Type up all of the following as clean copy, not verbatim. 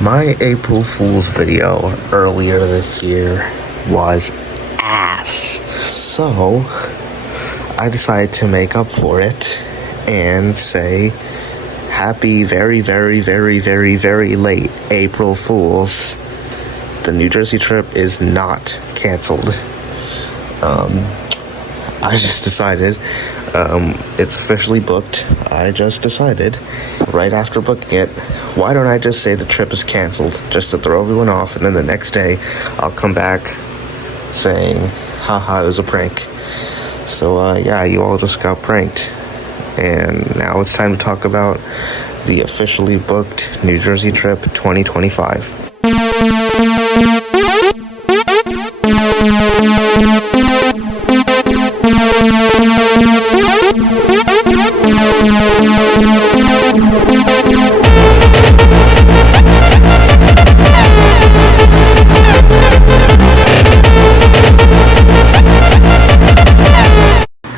My April Fool's video earlier this year was ass. So, I decided to make up for it and say, happy very, very, very, very, very late April Fools. The New Jersey trip is not canceled. I just decided, it's officially booked. I just decided, right after booking it, why don't I just say the trip is canceled, just to throw everyone off, and then the next day, I'll come back saying, haha, it was a prank. So, yeah, you all just got pranked. And now it's time to talk about the officially booked New Jersey trip 2025.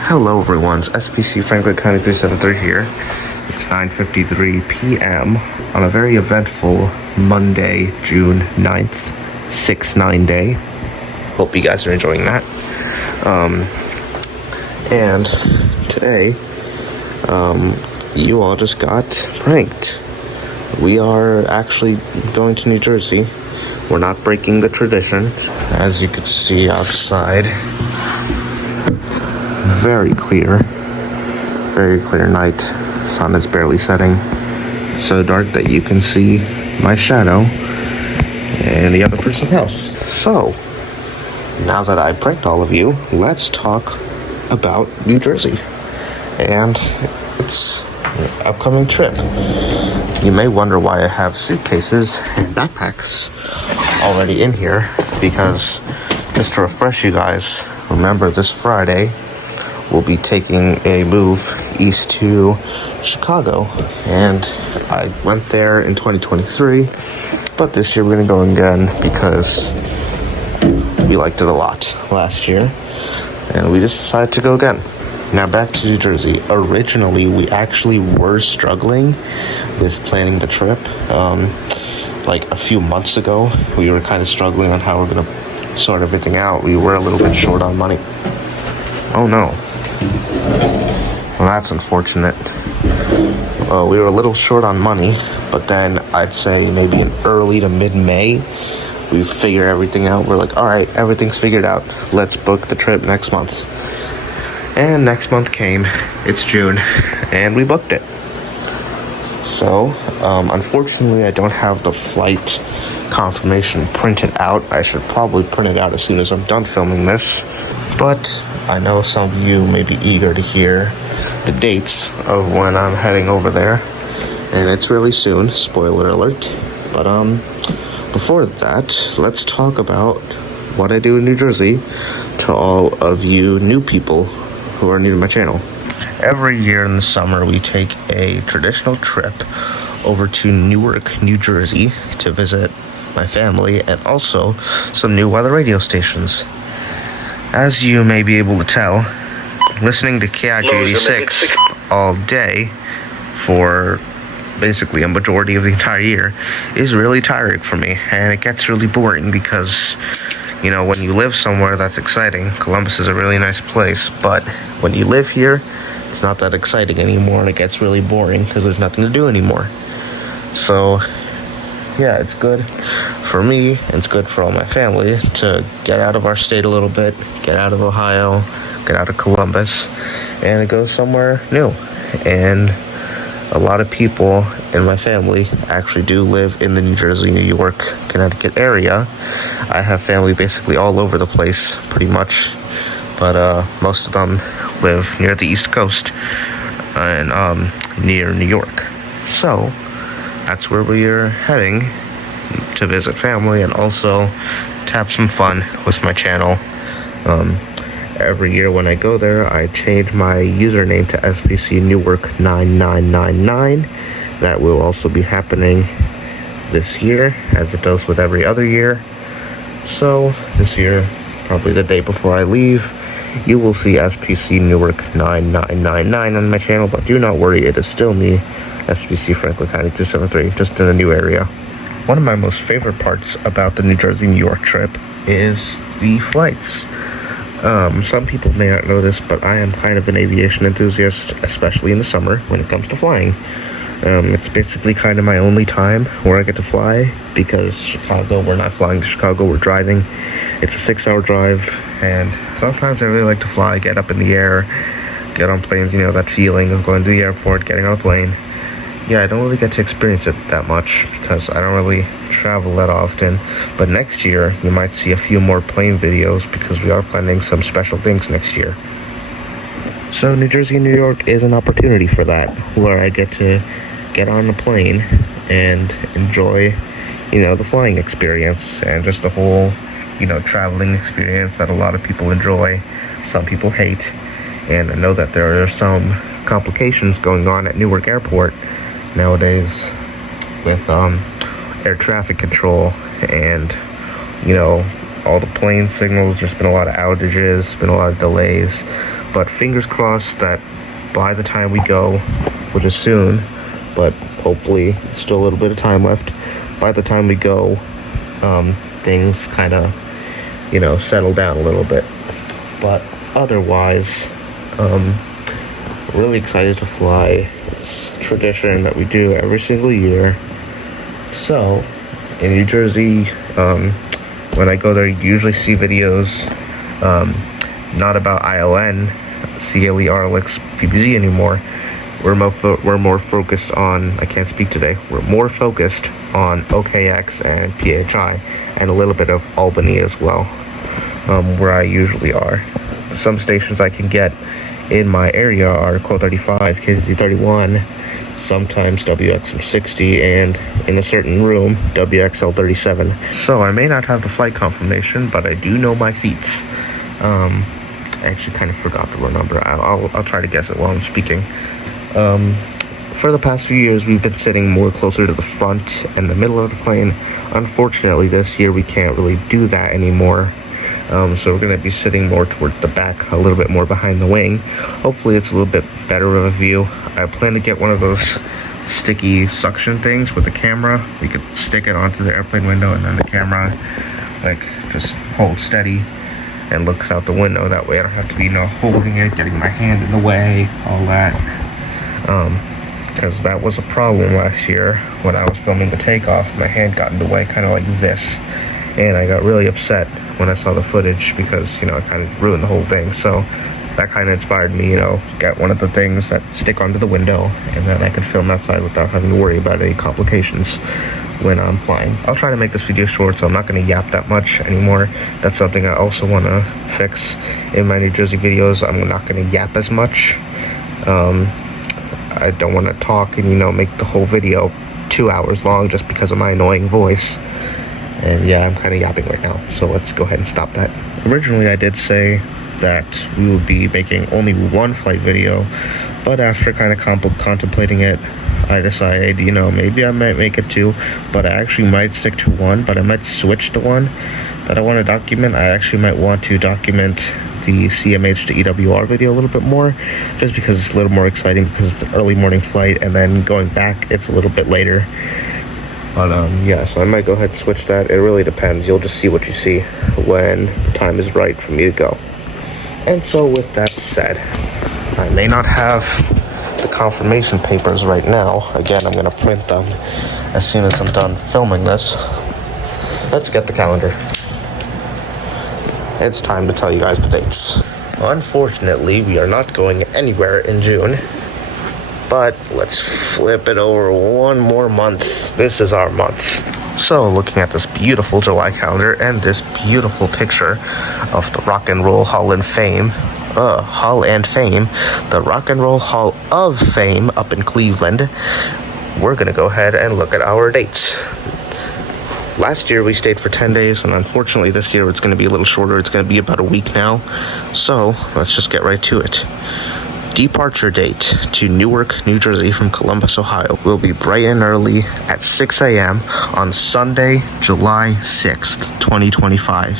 Hello everyone, it's SPC Franklin County 373 here. It's 9:53 p.m. on a very eventful Monday, June 9th, 6-9 day. Hope you guys are enjoying that. And today, you all just got pranked. We are actually going to New Jersey. We're not breaking the tradition. As you can see outside, very clear night. Sun is barely setting. So dark that you can see my shadow and the other person's house. So, now that I pranked all of you, let's talk about New Jersey and its upcoming trip. You may wonder why I have suitcases and backpacks already in here, because just to refresh you guys, remember this Friday we'll be taking a move east to Chicago, and I went there in 2023, but this year we're gonna go again because we liked it a lot last year, and we just decided to go again. Now back to New Jersey. Originally, we actually were struggling with planning the trip. Like a few months ago, we were kind of struggling on how we're gonna sort everything out. We were a little bit short on money. Oh no. Well, that's unfortunate. We were a little short on money, but then I'd say maybe in early to mid-May, we figure everything out. We're like, all right, everything's figured out. Let's book the trip next month. And next month came. It's June, and we booked it. So, unfortunately, I don't have the flight confirmation printed out. I should probably print it out as soon as I'm done filming this. But I know some of you may be eager to hear the dates of when I'm heading over there. And it's really soon, spoiler alert. But before that, let's talk about what I do in New Jersey to all of you new people who are new to my channel. Every year in the summer, we take a traditional trip over to Newark, New Jersey to visit my family and also some new weather radio stations. As you may be able to tell, listening to KIJ86 all day for basically a majority of the entire year is really tiring for me, and it gets really boring because, you know, when you live somewhere that's exciting, Columbus is a really nice place, but when you live here, it's not that exciting anymore, and it gets really boring because there's nothing to do anymore. So, yeah, it's good for me, and it's good for all my family to get out of our state a little bit, get out of Ohio, get out of Columbus, and go somewhere new. And a lot of people in my family actually do live in the New Jersey, New York, Connecticut area. I have family basically all over the place, pretty much, but most of them live near the East Coast and near New York. So that's where we are heading to visit family and also to have some fun with my channel. Every year when I go there, I change my username to SPC Newark 9999. That will also be happening this year, as it does with every other year. So this year, probably the day before I leave, you will see SPC Newark 9999 on my channel, but do not worry, it is still me, SPC Franklin County 273, just in a new area. one of my most favorite parts about the New Jersey, New York trip is the flights. Some people may not know this, but I am kind of an aviation enthusiast, especially in the summer when it comes to flying. It's basically kind of my only time where I get to fly, because Chicago, we're not flying to Chicago, we're driving. It's a 6-hour drive, and sometimes I really like to fly, get up in the air, get on planes, you know, that feeling of going to the airport, getting on a plane. Yeah, I don't really get to experience it that much because I don't really travel that often. But next year, you might see a few more plane videos because we are planning some special things next year. So New Jersey and New York is an opportunity for that, where I get to get on a plane and enjoy, you know, the flying experience and just the whole, you know, traveling experience that a lot of people enjoy, some people hate. And I know that there are some complications going on at Newark Airport nowadays with air traffic control and, you know, all the plane signals. There's been a lot of outages, been a lot of delays, but fingers crossed that by the time we go, which is soon, but hopefully still a little bit of time left, by the time we go, things kind of, you know, settle down a little bit. But otherwise, really excited to fly. It's a tradition that we do every single year. So in New Jersey, when I go there, you usually see videos not about ILN, CLE, RLX, PPZ anymore. We're more focused on, I can't speak today, we're more focused on OKX and PHI, and a little bit of Albany as well, where I usually are. Some stations I can get in my area are Code 35, KZ 31, sometimes WXM 60, and in a certain room, WXL 37. So I may not have the flight confirmation, but I do know my seats. I actually kind of forgot the number. I'll try to guess it while I'm speaking. For the past few years, we've been sitting more closer to the front and the middle of the plane. Unfortunately, this year we can't really do that anymore. So we're going to be sitting more toward the back, a little bit more behind the wing. Hopefully it's a little bit better of a view. I plan to get one of those sticky suction things with the camera. We could stick it onto the airplane window, and then the camera like just holds steady and looks out the window. That way I don't have to be, you know, holding it, getting my hand in the way, all that. Because that was a problem last year when I was filming the takeoff. My hand got in the way, kind of like this, and I got really upset when I saw the footage because, you know, it kind of ruined the whole thing. So that kind of inspired me, you know, get one of the things that stick onto the window, and then I could film outside without having to worry about any complications when I'm flying. I'll try to make this video short, so I'm not going to yap that much anymore. That's something I also want to fix in my New Jersey videos. I'm not going to yap as much. I don't want to talk and, you know, make the whole video 2 hours long just because of my annoying voice. And yeah, I'm kind of yapping right now, so let's go ahead and stop that. Originally, I did say that we would be making only one flight video, but after kind of contemplating it, I decided, you know, maybe I might make it two, but I actually might stick to one, but I might switch to one that I want to document. I actually might want to document the CMH to EWR video a little bit more, just because it's a little more exciting because it's an early morning flight, and then going back, it's a little bit later. But yeah, so I might go ahead and switch that. It really depends. You'll just see what you see when the time is right for me to go. And so with that said, I may not have the confirmation papers right now. Again, I'm going to print them as soon as I'm done filming this. Let's get the calendar. It's time to tell you guys the dates. Unfortunately, we are not going anywhere in June. But let's flip it over one more month. This is our month. So looking at this beautiful July calendar and this beautiful picture of the Rock and Roll Hall of Fame, the Rock and Roll Hall of Fame up in Cleveland, we're gonna go ahead and look at our dates. Last year we stayed for 10 days, and unfortunately this year it's gonna be a little shorter. It's gonna be about a week now. So let's just get right to it. Departure date to Newark, New Jersey from Columbus, Ohio will be bright and early at 6 a.m. on Sunday, July 6th, 2025.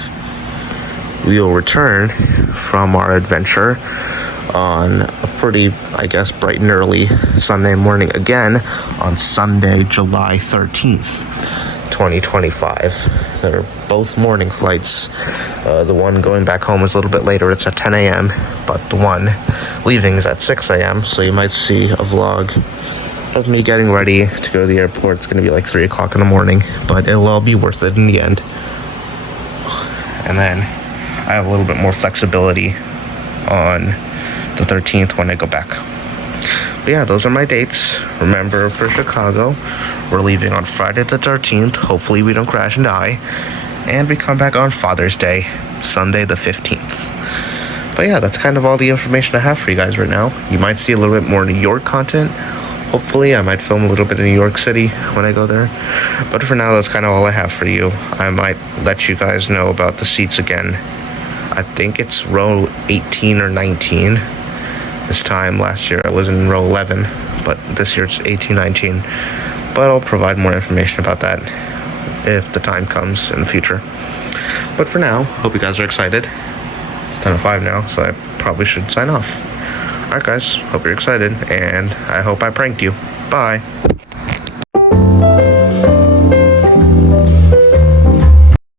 We will return from our adventure on a pretty, I guess, bright and early Sunday morning again on Sunday, July 13th, 2025. They're both morning flights. The one going back home is a little bit later. It's at 10 a.m. But the one leaving is at 6 a.m. So you might see a vlog of me getting ready to go to the airport. It's going to be like 3 o'clock in the morning. But it'll all be worth it in the end. And then I have a little bit more flexibility on the 13th when I go back. But yeah, those are my dates. Remember, for Chicago, we're leaving on Friday the 13th. Hopefully we don't crash and die. And we come back on Father's Day, Sunday the 15th. But yeah, that's kind of all the information I have for you guys right now. You might see a little bit more New York content. Hopefully, I might film a little bit in New York City when I go there. But for now, that's kind of all I have for you. I might let you guys know about the seats again. I think it's row 18 or 19. This time last year I was in row 11, but this year it's 18, 19. But I'll provide more information about that if the time comes in the future. But for now, hope you guys are excited. It's 10:05 now, so I probably should sign off. Alright guys, hope you're excited, and I hope I pranked you. Bye.